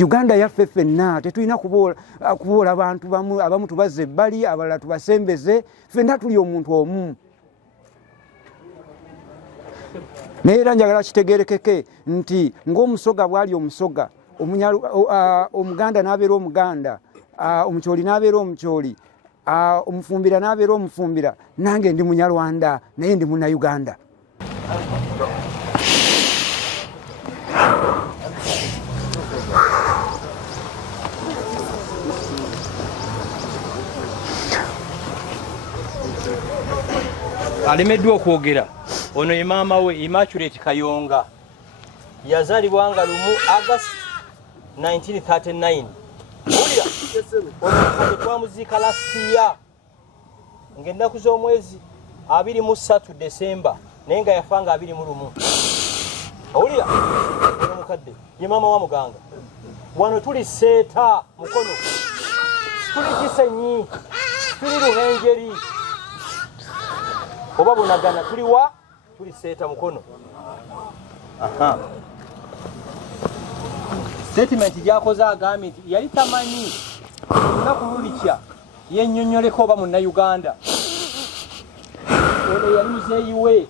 Uganda yaffe ffenna tetulina kuboola abantu abamu tubazze ebbali abalala tubasembeze ffenna tuli omuntu omu. Naye era njagala kitegeerekeke nti ng'omusoga bwali omusoga omuganda n'abeera omuganda omukyoli n'abeera omukyoli omufumbira n'abeera omufumbira nange ndi munyarwanda naye ndi munnayuganda. Alemeddwa okwogera ono ye maama we Immaculate Kayonga yazaalibwa nga lumu August 1939. Ulira ono twamuziika last year ng'ennaku z'omwezi 23 December naye nga yafa nga 21. Ulira ono mukadde ye maama wa Muganga. Wano tuli Seeta Mukono, tuli Kisenyi, tuli Ruhengeri oba Bunagana, tuli Seeta Mukono. Aha. Statement gyakoze agambye nti yali tamanyi olunaku lulikya yennyonnyoleko oba Munnayuganda. Ono yali muzeeyi we,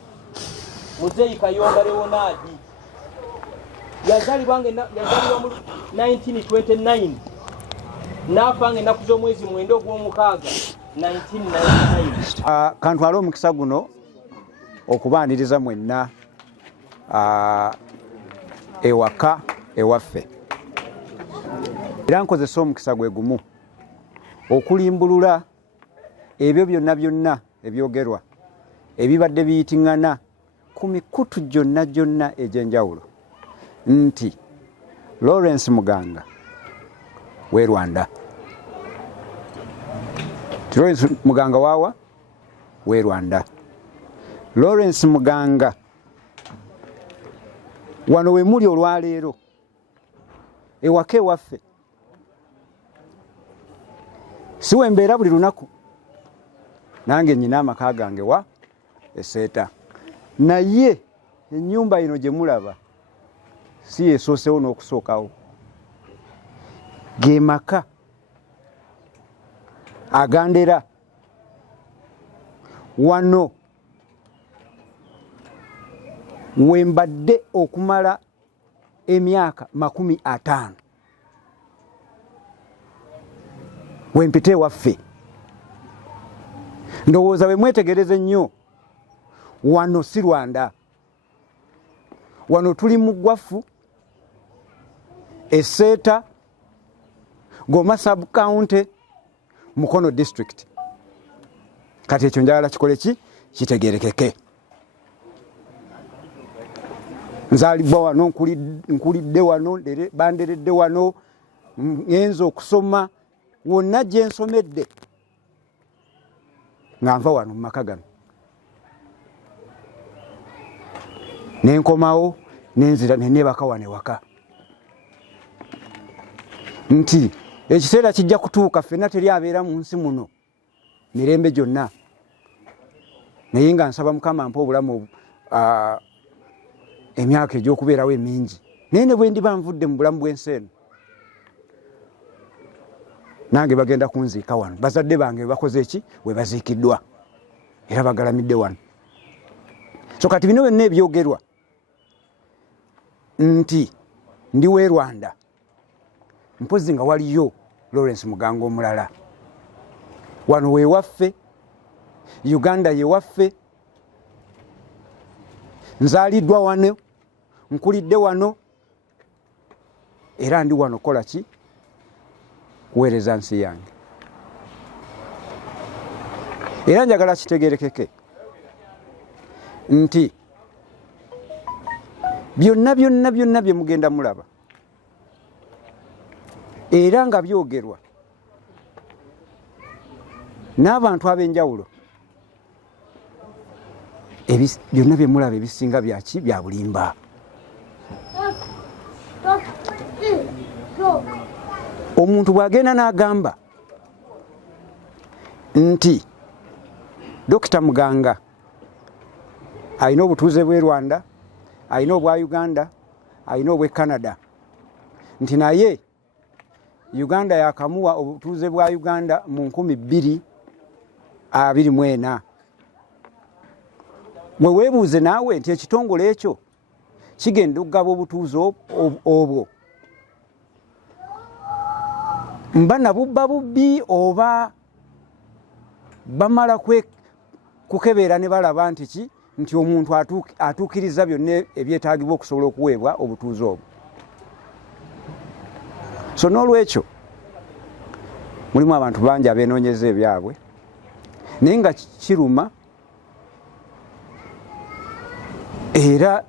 Muzeeyi Kayonga Leonadi. Yazaalibwa mu 1929 n'afa ng'ennaku z'omwezi 9 ogw'omukaaga 1999. Kantwale omukisa guno okubaaniriza mwenna ewaka ewaffe. Era nkozesa omukisa gwe gumu okulimbulula ebyo byonna ebyogerwa ebibadde biyitiŋŋana ku mikutu gyonna egy'enjawulo nti Lawrence Muganga we Rwanda. Lawrence Muganga waawa we Rwanda. Lawrence Muganga wano we muli olwaleero ewaka ewaffe. Si we mbeera buli lunaku, nange nnyina amaka gange wa Eseeta, naye ennyumba eno gye mulaba si yeesoosewo n'okusookawo. Ge maka agandera wano we mbadde okumala emyaka 50 we mpite ewaffe. Ndowooza we mwetegereze nnyo, wano si Rwanda, wano tuli mu ggwafu Eseeta Goma sub county Mukono district. Kati ekyo njagala kikole ki kitegeerekeke. Nzaalibwa wano, nkulidde wano, banderedde wano, ngenza okusoma wonna gye nsomedde nga nva wano mu maka gano. Nenkomawo nenzira neneebaka wano ewaka nti ekiseera kijja kutuuka ffenna teri abeera mu nsi muno mirembe gyonna, naye nga nsaba Mukama ampa obulamu emyaka egy'okubeerawo emingi. Naye ne bwe ndiba nvudde mu bulamu bw'ensi eno nange bagenda kunziika wano. Bazadde bange bakoze eki we baziikiddwa era bagalamidde wano. So kati bino byonna ebyogerwa nti ndi we Rwanda, mpozi nga waliyo Lawrence Muganga omulala wano we waffe, Uganda ye waffe, nzaaliddwa wano, nkulidde wano era ndi wano kola ki kuweereza nsi yange. Era njagala kitegeerekeke nti byonna bye mugenda mulaba era nga byogerwa n'abantu ab'enjawulo, byonna bye mulaba ebisinga byaki bya bulimba. Omuntu bw'agenda n'agamba nti Dr. Muganga alina obutuuze bw'e Rwanda, alina obwa Uganda, alina obw'e Canada, nti naye Uganda yakamuwa obutuuze bwa Uganda mu 2024. Mwe weebuuze naawe nti ekitongole ekyo kigenda okugaba obutuuze obwo mba nabubba bubbi oba bamala kukebeera ne balaba nti omuntu atuukiriza byonna ebyetaagibwa okusobola okuweebwa obutuuze obwo. So n'olwekyo mulimu abantu bangi abeenoonyeza ebyabwe naye nga kiruma era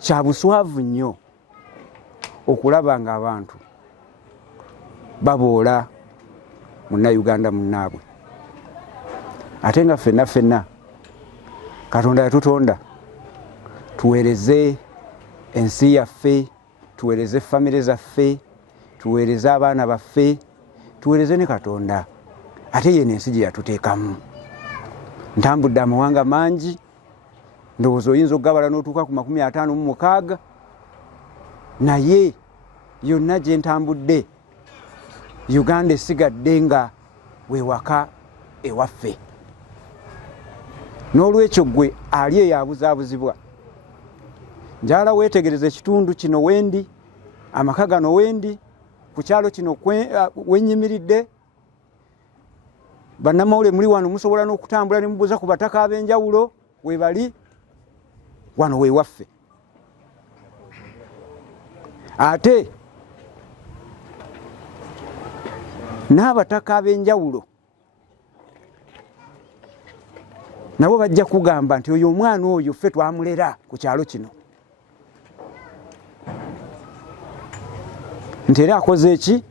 kya buswavu nnyo okulaba nga abantu baboola munnayuganda munnaabwe ate nga ffenna Katonda yatutonda tuweereze ensi yaffe, tuweereze famire zaffe, tuweereze abaana baffe, tuweereze ne Katonda ate ye n'ensi gye yatuteekamu. Ntambudde amawanga mangi, ndowooza oyinza okugabala n'otuuka ku 56 naye yonna gye ntambudde Uganda esigadde nga wewaka ewaffe. N'olwekyo gwe ali eyabuzaabuzibwa njala weetegereza ekitundu kino wendi, amaka gano wendi, ku kyalo kino wenyimiridde. Bannamawulire muli wano musobola n'okutambula ne mubuuza ku bataka ab'enjawulo webali, wano wewaffe. Ate n'abataka ab'enjawulo nabo bajja kugamba nti oyo omwana oyo ffe twamulera ku kyalo kino nti era akoze eki,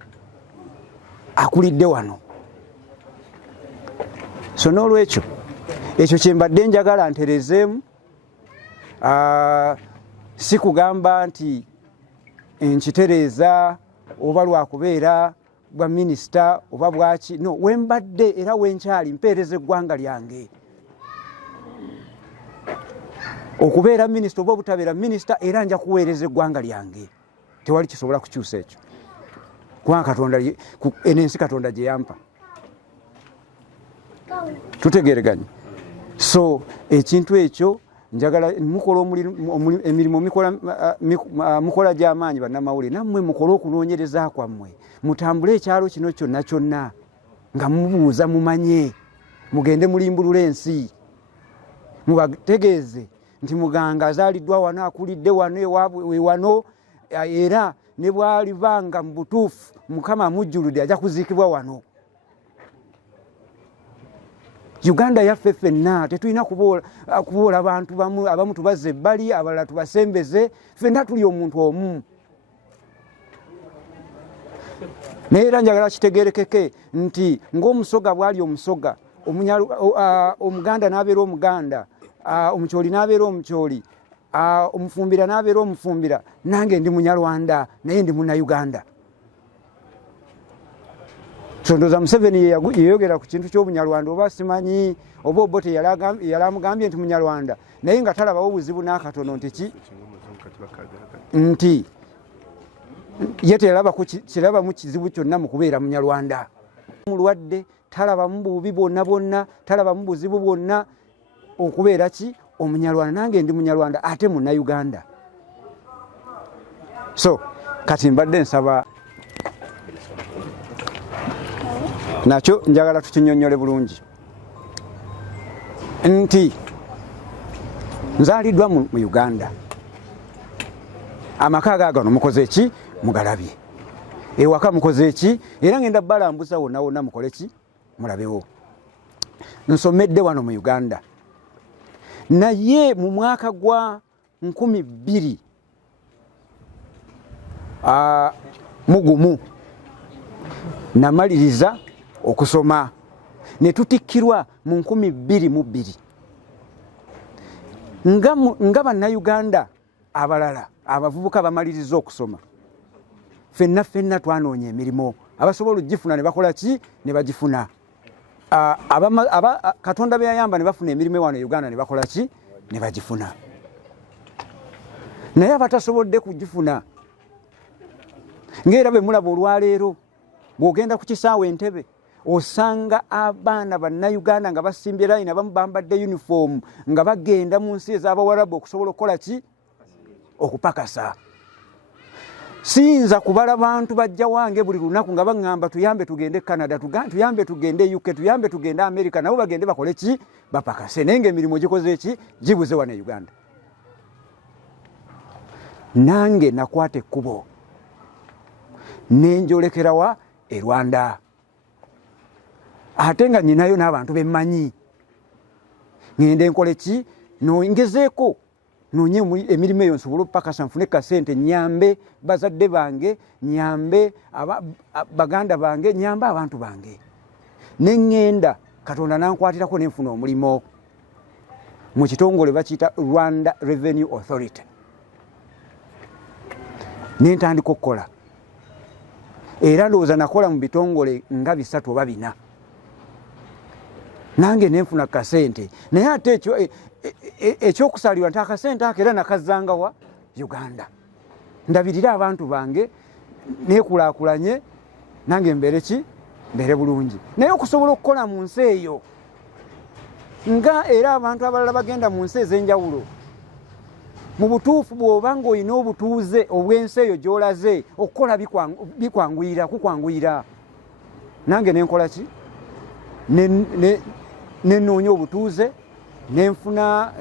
akulidde wano. So n'olwekyo ekyo kye mbadde njagala nterezeemu, si kugamba nti nkitereeza oba lwakubeera bwa minisita oba bwaki, no, wembadde era wenkyali mpeereza eggwanga lyange. Okubeera minisita oba obutabeera minisita era nja kuweereza eggwanga lyange, tewali kisobola kukyusa ekyo kubanga Katonda enensi Katonda gye yampa. Tutegereganye. So ekintu ekyo njagala mukola emirimu mukola gy'amaanyi bannamawulire, nammwe mukole okunoonyereza kwammwe, mutambule ekyalo kino kyonna nga mubuuza mumanye, mugende mulimbulula ensi, mubategeeze nti muganga azaaliddwa wano, akulidde wano ewaabwe wano, era ne bwalivanga mu butuufu Mukama amujjuludde ajja kuziikibwa wano. Uganda yaffe ffenna tetulina kuboola abantu abamu tubazze ebbali, abalala tubasembeze, ffenna tuli omuntu omu. Naye era njagala kitegeerekeke nti ng'omusoga bwali omusoga, omuganda n'abeera omuganda, omukyoli n'abeera omukyoli, omufumbira n'abeera omufumbira, nange ndi munyarwanda naye ndi munnayuganda. Ndowooza Museveni yeyogera ku kintu ky'obunyarwanda oba simanyi, oba Obote yali amugambye nti munyarwanda, naye nga talabawo buzibu n'akatono nti ye terabamu kizibu kyonna mu kubeera munyarwanda. Mulwadde talabamu bubi bwonna, talabamu buzibu bwonna okubeera ki omunyarwanda, nange ndi munyarwanda ate munnayuganda. So kati mbadde nsaba nakyo njagala tukinyonnyole bulungi nti nzaaliddwa mu Uganda, amaka gano mukoze eki, mugalabye, ewaka mukoze eki, era ngenda balambuza wonna mukole ki, mulabewo. Nsomedde wano mu Uganda, naye mu mwaka gwa 2001 namaliriza okusoma, ne tutikkirwa mu 2002 nga bannayuganda abalala abavubuka bamaliriza okusoma. Ffenna twanoonya emirimu, abasobola ogifuna ne bakola ki, ne bagifuna. Katonda be yayamba ne bafuna emirimu wano Uganda ne bakola ki, ne bagifuna. Naye abatasobodde kugifuna ng'era bwe mulaba olwaleero bw'ogenda ku kisaawe Entebbe osanga abaana bannayuganda nga basimbye layini abamu bambadde uniform nga bagenda mu nsi ez'Abawarabu okusobola okukola ki? Okupakasa. Siyinza kubala bantu bajja wange buli lunaku nga baŋŋamba tuyambe tugende Canada, tuyambe tugende UK, tuyambe tugende America, nabo bagende bakole ki? Bapakase. Naye ng'emirimu gikoze ki? Gibuze wano e Uganda. Nange nakwata ekkubo nenjolekerawa e Rwanda, ate nga nyinayo n'abantu bemmanyi. Ngende nkole ki? Nongezeeko nonye emirimu eyo nsobole okupakasa nfune kasente, nyambe bazadde bange, nyambe baganda bange, nyambe abantu bange. Neŋŋenda Katonda nankwatirako nenfuna omulimu mu kitongole bakiyita Rwanda Revenue Authority. Nentandika okukola, era ndowooza nakola mu bitongole nga 3 oba 4. Nange nenfuna kasente, naye ate ekyokusalirwa nti akasente ako era nakazzangawa Uganda. Ndabirira abantu bange nekulaakulanye, nange mbeere ki? Mbeere bulungi. Naye okusobola okukola mu nsi eyo nga era abantu abalala bagenda mu nsi ez'enjawulo, mu butuufu bw'oba ng'olina obutuuze obw'ensi eyo gy'olaze, okukola kukwanguyira. Nange nenkola ki? Nenoonya obutuuze, nenfuna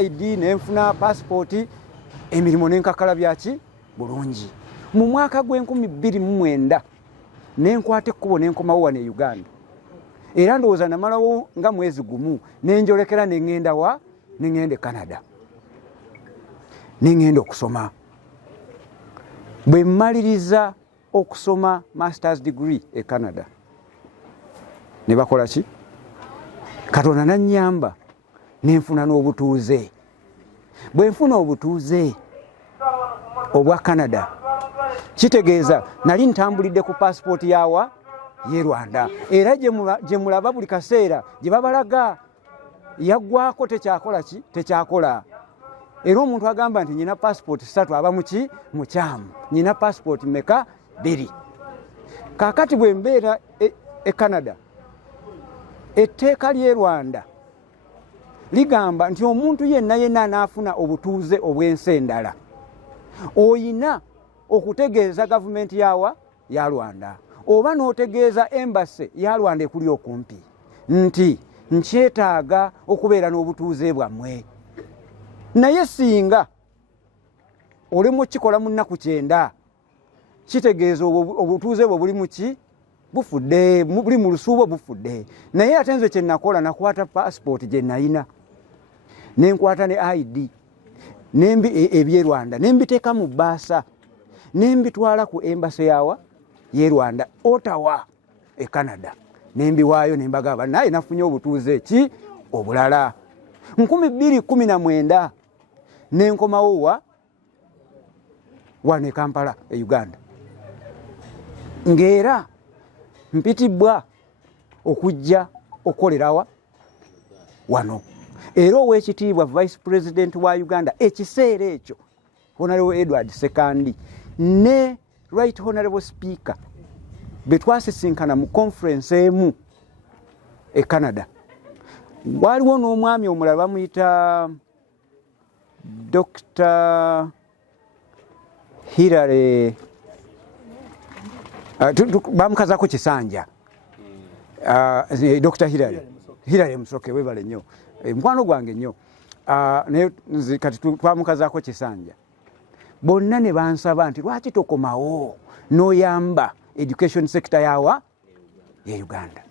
ID, nenfuna passport, emirimu nenkakala byaki bulungi. Mu mwaka gw'2009 nenkwata ekkubo nenkomawo wano e Uganda, era ndowooza namalawo nga mwezi gumu nenjolekera neŋŋenda wa? Neŋŋenda e Canada, neŋŋenda okusoma. Bwe mmaliriza okusoma masters degree e Canada, ne bakola ki? Katonda nannyamba nenfuna n'obutuuze. Bwe nfuna obutuuze obwa Canada, kitegeeza nali ntambulidde ku passport yawa? Ye Rwanda. Era gye mulaba buli kaseera gye babalaga yaggwako tekyakola ki? Tekyakola. Era omuntu agamba nti nyina passport 3 aba muki? Mukyamu. Nyina passport meka? 2. Kaakati bwe mbeera e Canada, etteeka ly'e Rwanda ligamba nti omuntu yenna anaafuna obutuuze obw'ensi endala, oyina okutegeeza gavumenti yawa? Ya Rwanda, oba n'otegeeza embassy ya Rwanda ekuli okumpi nti nkyetaaga okubeera n'obutuuze bwammwe. Naye singa oli mu kikola mu nnaku 9, kitegeeza obutuuze bwe buli muki? Bufudde, buli mu lusuubo bufudde. Naye ate nze kye nakola, nakwata passport gye nalina, nenkwata ne ID eby'e Rwanda, nembiteeka mu bbaasa, nembitwala ku embassy yawa? Ye Rwanda, Ottawa e Canada, nembiwaayo nembagamba naye nafunye obutuuze ki? Obulala. 2019 nenkomawo wano e Kampala e Uganda, ng'era mpitibwa okujja okukolerawa wano. Era ow'ekitiibwa Vice President wa Uganda ekiseera ekyo Honorable Edward Sekandi ne Right Honorable Speaker betwasisinkana mu conference emu e Canada, waliwo n'omwami omulala bamuyita Dr. Hilary bamukazako Kisanja, Dr. Hilary Musoke, webale nnyo, mukwano gwange nnyo, naye kati twamukazako Kisanja. Bonna ne bansaba nti lwaki tokomawo n'oyamba education sector yawa? Ye Uganda.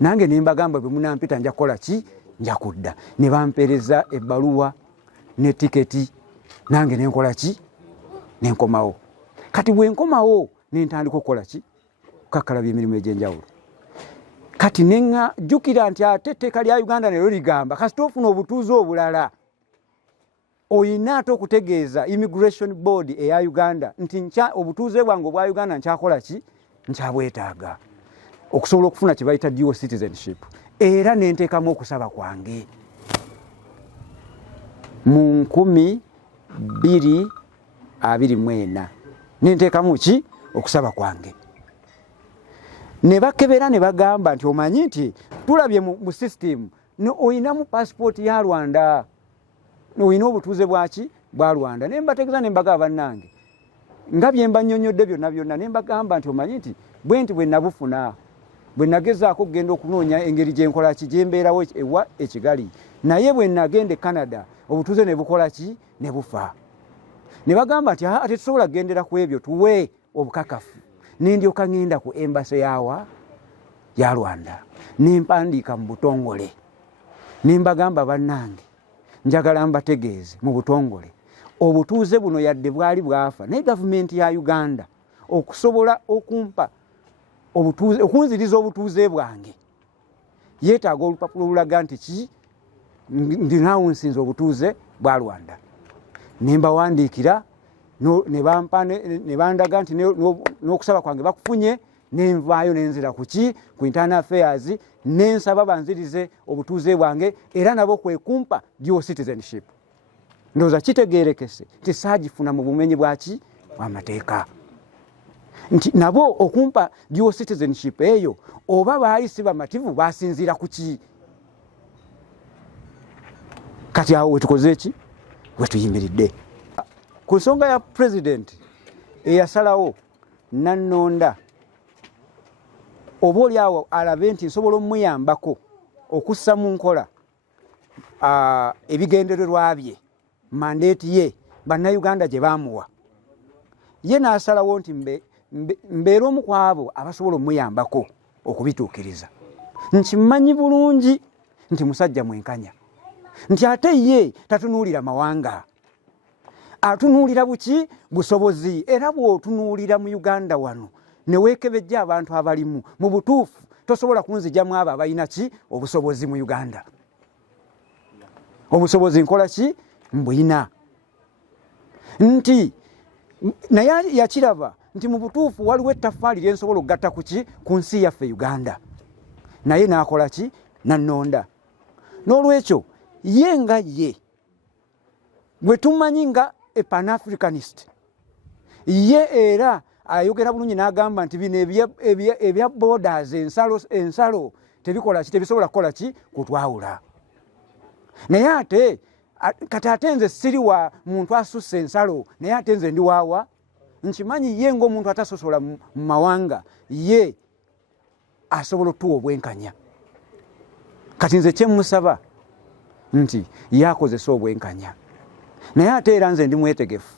Nange ne mbagamba bwe munampita nja kukola ki? Nja kudda. Ne bampeereza ebbaluwa ne tiketi, nange ne nkola ki? Ne nkomawo. Kati bwe nkomawo nentandika okukola ki? Kukakalabya emirimu egy'enjawulo. Kati jjukira nti ate etteeka lya Uganda neryo ligamba kasita ofuna obutuuze obulala, oyina ate okutegeeza Immigration Board eya Uganda nti obutuuze bwange obwa Uganda nkyakola ki? Nkyabwetaaga okusobola okufuna kye bayita dual citizenship. Era nenteekamu okusaba kwange mu 2024 nenteekamu ki? Okusaba kwange. ne bakebera ne bagamba nti omanyi nti tulabye mu system oyinamu passport ya Rwanda, oyina obutuuze bwaki bwa Rwanda. Ne mbategeeza ne mbagamba bannange nga bye mbanyonyodde byonna ne mbagamba nti omanyi nti bwe nabufuna bwe nagezaako okugenda okunoonya engeri gye nkola ki gye mbeerawo ewa e Kigali, naye bwe nagenda e Canada obutuuze ne bukola ki ne bufa. Ne bagamba nti ate tusobola kugendera ku ebyo, tuwe obukakafu. Ne ndyoka ngenda ku embassy ya Rwanda ne mpandiika mu butongole ne mbagamba bannange njagala mbategeeze mu butongole obutuuze buno yadde bwali bwafa naye gavumenti ya Uganda okusobola okumpa obutuuze okunziriza obutuuze bwange yeetaaga olupapula olulaga nti ndinaawo nsinza obutuuze bwa Rwanda. Ne mbawandiikira ne bandaga nti n'okusaba kwange bakufunye, ne nvaayo nenzira ku Internal Affairs ne nsaba banzirize obutuuze bwange era nabo kwekumpa dual citizenship. Ndowooza kitegeerekese nti saagifuna mu bumenyi bwaki bw'amateeka. Nti nabo okumpa dual citizenship eyo oba baali si bamativu basinziira ku ki? Kati awo wetukoze eki? Wetuyimiridde. Ku nsonga ya president eyasalawo Nannonda oba oli awo alabe nti nsobola omuyambako okussa mu nkola ebigendererwa bye mandate ye bannayuganda gye baamuwa, ye n'asalawo nti mbeera omu ku abo abasobola omuyambako okubituukiriza. Nkimanyi bulungi nti musajja mwenkanya, nti ate ye tatunuulira mawanga, atunuulira buki busobozi. Era bw'otunuulira mu Uganda wano ne weekebejja abantu abalimu, mu butuufu tosobola kunzijamu abo abalina ki obusobozi mu Uganda. Obusobozi nkola ki mbuyina. Nti naye yakiraba nti mu butuufu waliwo ettaffaali lyensobola okugatta ku ki ku nsi yaffe Uganda, naye n'akola ki Nannonda. N'olwekyo ye nga ye bwe tumanyi nga e Pan-Africanist, ye era ayogera bulungi n'agamba nti bino ebya borders ensalo tebikola ki tebisobola kukola ki kutwawula. Naye ate kati ate nze siri wa muntu asusse ensalo, naye ate nze ndi waawa. Nkimanyi ye ng'omuntu atasosola mu mawanga, ye asobola otuwa obwenkanya. Kati nze kye musaba nti yakozesa obwenkanya, naye ate era nze ndi mwetegefu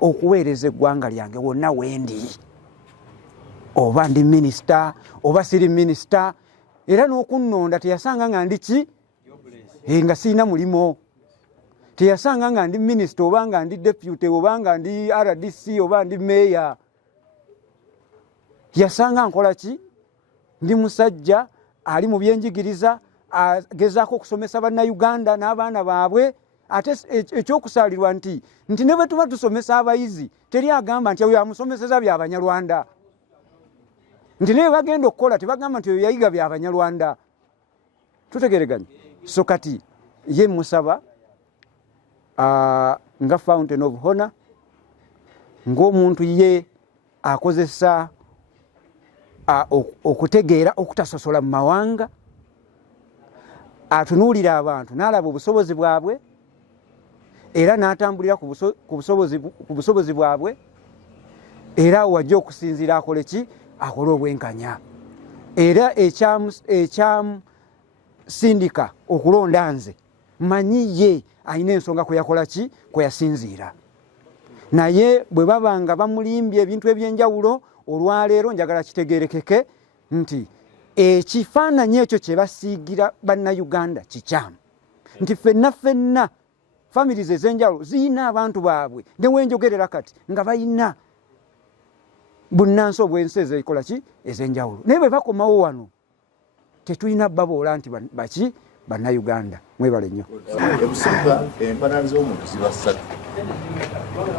okuweereza eggwanga lyange wonna wendi, oba ndi minisita oba siri minisita. Era n'okunnonda teyasanga nga ndi ki nga sirina mulimo, teyasanga nga ndi minisita oba nga ndi deputy oba nga ndi RDC oba ndi meya. Yasanga nkola ki ndi musajja ali mu byenjigiriza agezaako okusomesa bannayuganda n'abaana baabwe. Ate ekyokusaalirwa nti ne bwe tuba tusomesa abayizi teri agamba nti oyo amusomeseza by'Abanyarwanda, nti naye bagenda okukola tebagamba nti oyo yayiga by'Abanyarwanda. Tutegereganye. So kati ye musaba nga Fountain of Honor, ng'omuntu ye akozesa okutegeera okutasosola mu mawanga, atunuulira abantu n'alaba obusobozi bwabwe era n'atambulira ku busobozi bwabwe, era wajja okusinziira akole ki akole obwenkanya. Era ekyamusindika okulonda nze manyi ye alina ensonga kwe yakola ki kwe yasinziira. Naye bwe babanga bamulimbye ebintu eby'enjawulo, olwaleero njagala kitegeerekeke nti ekifaananyi ekyo kye basiigira bannayuganda kikyamu, nti ffenna families ez'enjawulo ziyina abantu baabwe newenjogerera kati nga bayina bunnansi obw'ensi ezikola ki ez'enjawulo. Naye bwe bakomawo wano tetulina baboola nti baki bannayuganda. Mwebale nnyo. Ebusika empanana z'omuntu ziba ssatu: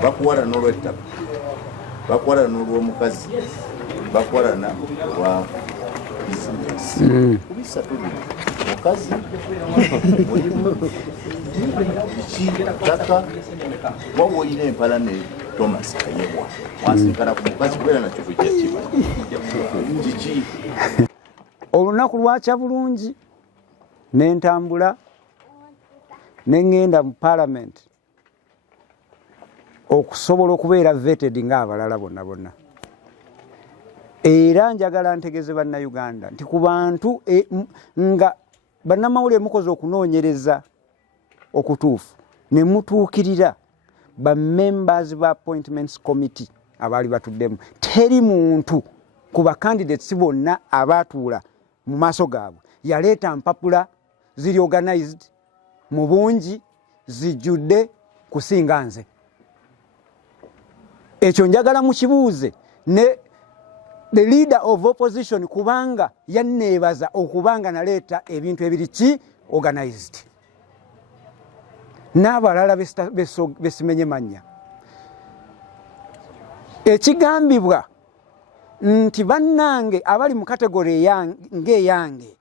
bakuwalana olw'ettaka, bakuwalana olw'omukazi, bakuwalana olwa bizinesi. Kubisatu bino mukazi mulimu kitaka waba olina empalana Thomas Kayebwa wansinkana ku mukazi kubera nakyo kujja kiba kiki ki olunaku lwakya bulungi nentambula nengenda mu parliament okusobola okubeera vetted ng'abalala bonna era njagala ntegeze bannayuganda nti ku bantu nga bannamawulire mukoze okunoonyereza okutuufu ne mutuukirira ba members ba appointments committee abaali batuddemu teri muntu ku bacandidates bonna abaatuula mu maaso gaabwe yaleeta mpapula ziri organized mu bungi zijjudde kusinga nze. Ekyo njagala mukibuuze ne the leader of opposition kubanga yanneebaza okubanga naleeta ebintu ebiri ki organized. N'abalala besimenye mannya. Ekigambibwa nti bannange abali mu kategori ng'eyange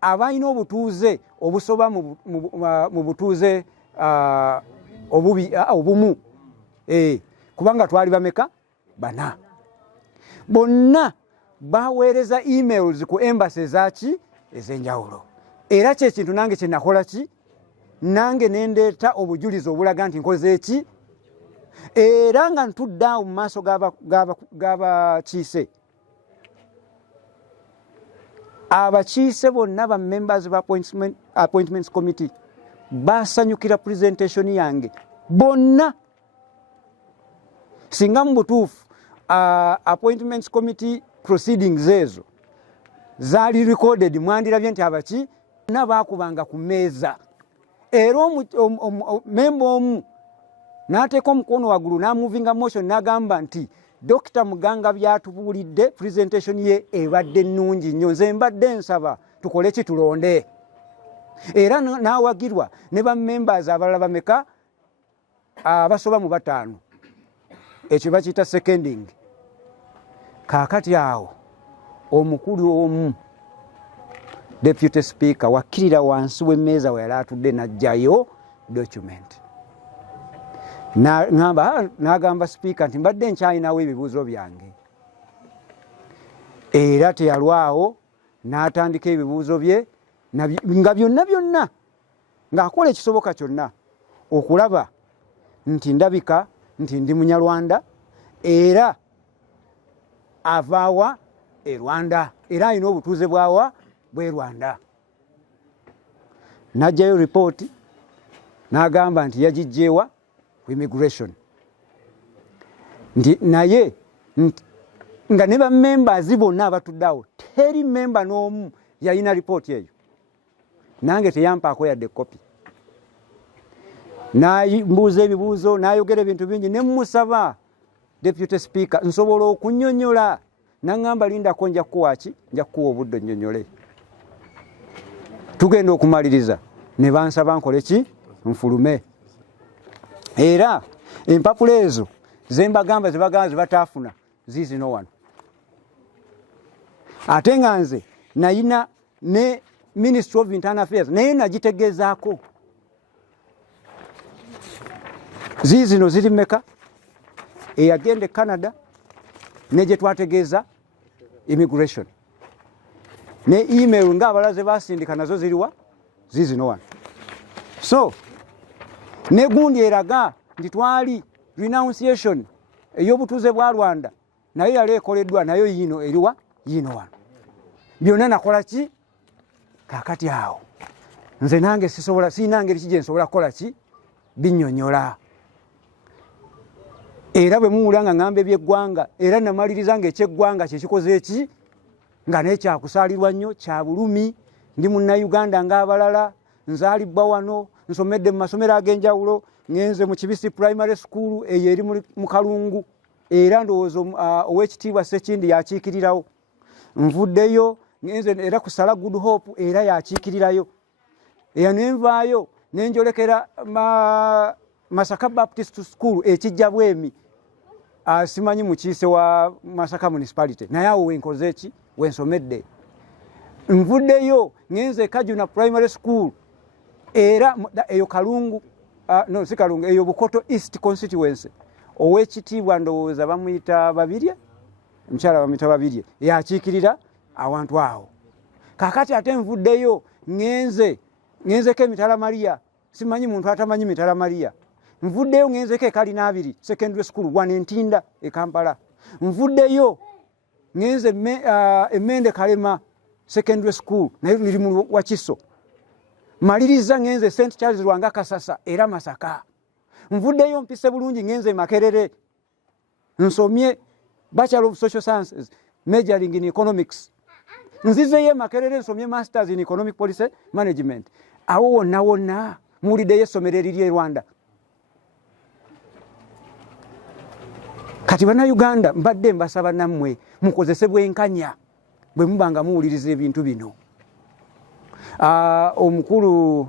abalina obutuuze obusoba mu butuuze obumu kubanga twali bameka bana bonna baweereza emails ku embassy zaki ez'enjawulo era kyekintu nange kye nakola ki nange nendeeta obujulizi obulaga nti nkoze eki era nga ntudde awo mu maaso g'abakiise abakiise bonna ba members ba appointments committee basanyukira presentation yange bonna singa mu butuufu appointments committee proceedings ezo zaali recorded mwandirabye nti abaki nabakubanga ku meeza era memba omu n'ateeka omukono waggulu n'amovinga motion n'agamba nti Dr. Muganga byatubuulidde presentation ye ebadde nnungi nnyo nze mbadde nsaba tukole ki tulonde era n'awagirwa ne ba members abalala bameka abasoba mu bataano ekyo bakiyita seconding. Kaakati awo omukulu omu deputy speaker wakkirira wansi w'emmeeza we yali atudde n'ajjayo document n'agamba speaker nti mbadde nkyalinawo ebibuuzo byange era teyalwawo n'atandika ebibuuzo bye nga byonna ng'akola ekisoboka kyonna okulaba nti ndabika nti ndi munyarwanda era avaawa e Rwanda era alina obutuuze bwawa bwe Rwanda. N'ajjayo report n'agamba nti yagijjeewa ku immigration nti naye nga ne ba members bonna abatudde awo teri memba n'omu yalina report eyo nange teyampaako yadde kopi. N'ambuuza ebibuuzo n'ayogera ebintu bingi ne musaba deputy speaker nsobola okunnyonnyola n'aŋŋamba lindako nja kuwaki nja kuwa obudde nnyonnyole tugenda okumaliriza ne bansaba nkole ki nfulume era empapula ezo zembagamba zebataafuna ziizino wano ate nga nze nayina ne Ministry of Internal Affairs naye nagitegeezaako ziizino ziri meka eyagenda e Canada ne gye twategeeza immigration ne email ng'abalaze basindika nazo ziriwa ziizino wano so ne gundi eraga nti twali renunciation ey'obutuuze bwa Rwanda nayo yali ekoleddwa nayo yiino eriwa yiino wano byonna nakola ki kaakati awo nze nange siina ngeri ki gye nsobola kukola ki binnyonnyola era bwe muwulira nga ŋŋamba eby'eggwanga era namaliriza ng'ekyeggwanga kyekikoze eki nga naye kyakusaalirwa nnyo kya bulumi ndi munnayuganda ng'abalala nzaalibwa wano nsomedde mu masomero ag'enjawulo ngenze mu Kibisi primary school eyo eri mu Kalungu era ndowooza ow'ekitiibwa Ssekindi yakiikirirawo nvuddeyo ngenze era ku Sala Good Hope era yakiikirirayo era nenvaayo nenjolekera Masaka Baptist School ekijja bwemi simanyi mukiise wa Masaka municipality naye awo wenkoze eki wensomedde nvuddeyo ngenze Kajuna primary school era eyo Kalungu no si Kalungu eyo Bukoto East constituency ow'ekitiibwa ndowooza bamuyita Babirye mukyala wa Mitababirye yakiikirira awantu awo. Kakati ate nvuddeyo ngenzeko Mitala Maria, simanyi muntu atamanyi Mitala Maria. Nvuddeyo ngenzeko Kalina 2 secondary school 1 Ntinda e Kampala. Nvuddeyo ngenze Emende Kalema secondary school nayo niri mu Wakiso. Maliriza ngenze St Charles Lwanga Kasasa era Masaka. Nvuddeyo mpise bulungi ngenze Makerere. Nsomye Bachelor of Social Sciences, majoring in economics. Nzizeyo Makerere nsomye masters in economic policy management. Awo wonna mulideyo essomero eriri e Rwanda. Kati bannayuganda mbadde mbasaba nammwe mukozese bwenkanya bwe mubanga muwuliriza ebintu bino. Omukulu